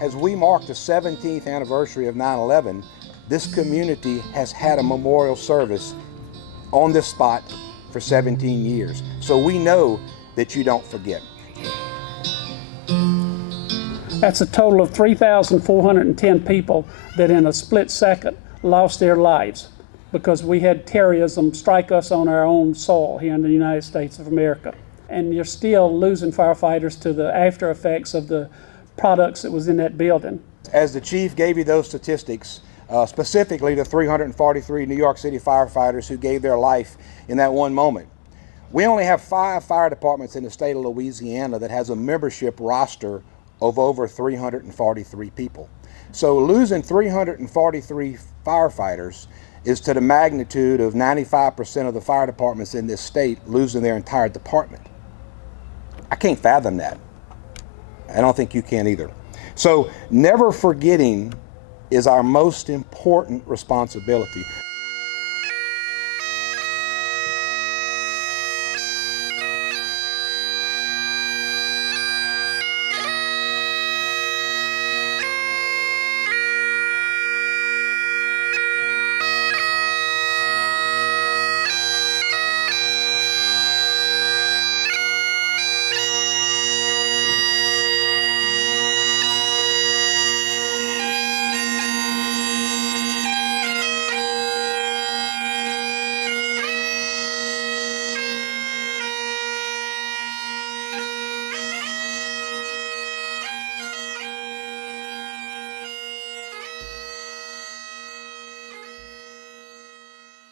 As we mark the 17th anniversary of 9/11, this community has had a memorial service on this spot for 17 years. So we know that you don't forget. That's a total of 3,410 people that in a split second lost their lives because we had terrorism strike us on our own soil here in the United States of America. And you're still losing firefighters to the after effects of the products that was in that building. As the chief gave you those statistics, specifically the 343 New York City firefighters who gave their life in that one moment, we only have 5 fire departments in the state of Louisiana that has a membership roster of over 343 people. So losing 343 firefighters is to the magnitude of 95% of the fire departments in this state losing their entire department. I can't fathom that. I don't think you can either. So never forgetting is our most important responsibility.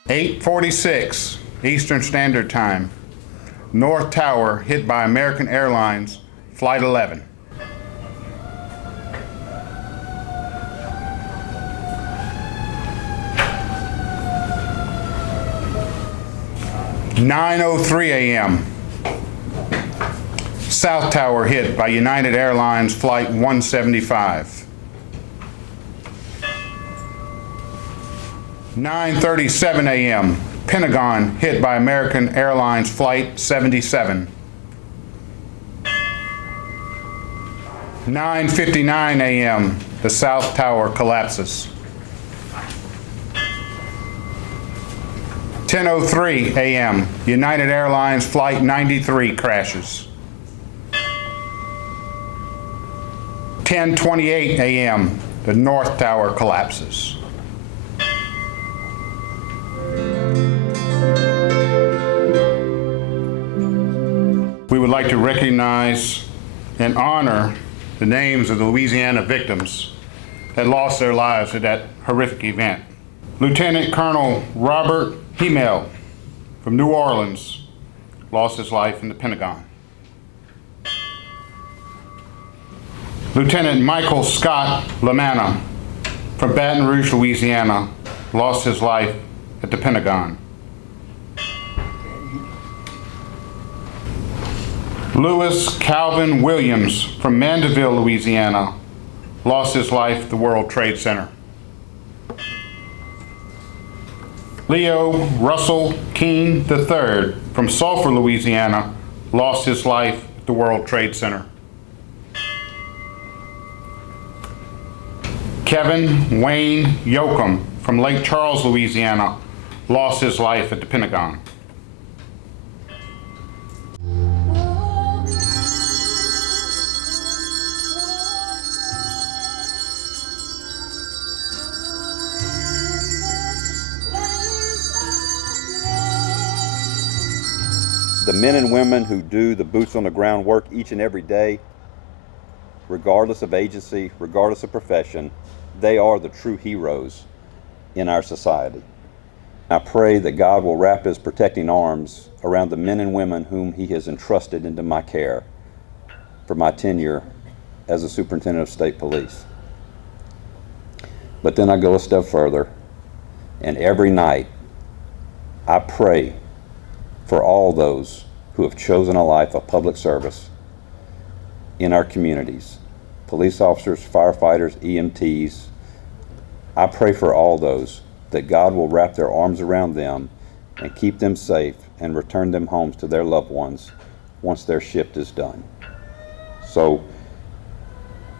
(8:46) Eastern Standard Time. North Tower hit by American Airlines, Flight 11. (9:03 a.m.) South Tower hit by United Airlines Flight 175. 9:37 a.m. Pentagon hit by American Airlines Flight 77. 9:59 a.m. The South Tower collapses. 10:03 a.m. United Airlines Flight 93 crashes. 10:28 a.m. The North Tower collapses. We would like to recognize and honor the names of the Louisiana victims that lost their lives at that horrific event. Lieutenant Colonel Robert Hemel from New Orleans lost his life in the Pentagon. Lieutenant Michael Scott Lamanna from Baton Rouge, Louisiana lost his life at the Pentagon. Lewis Calvin Williams from Mandeville, Louisiana, lost his life at the World Trade Center. Leo Russell Keene III from Sulphur, Louisiana, lost his life at the World Trade Center. Kevin Wayne Yoakum from Lake Charles, Louisiana, lost his life at the Pentagon. The men and women who do the boots on the ground work each and every day, regardless of agency, regardless of profession, they are the true heroes in our society. I pray that God will wrap his protecting arms around the men and women whom he has entrusted into my care for my tenure as a superintendent of state police. But then I go a step further, and every night I pray for all those who have chosen a life of public service in our communities, police officers, firefighters, EMTs. I pray for all those that God will wrap their arms around them and keep them safe and return them homes to their loved ones once their shift is done. So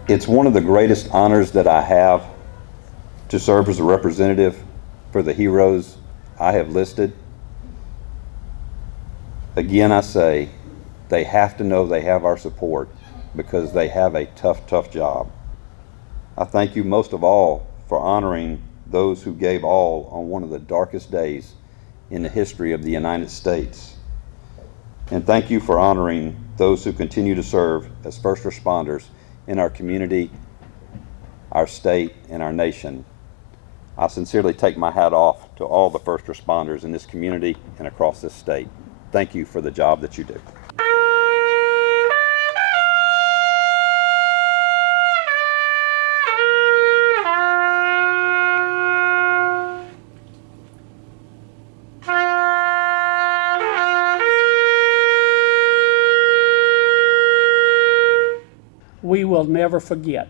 It's one of the greatest honors that I have to serve as a representative for the heroes I have listed. Again, I say, they have to know they have our support because they have a tough, tough job. I thank you most of all for honoring those who gave all on one of the darkest days in the history of the United States. And thank you for honoring those who continue to serve as first responders in our community, our state, and our nation. I sincerely take my hat off to all the first responders in this community and across this state. Thank you for the job that you do. We will never forget.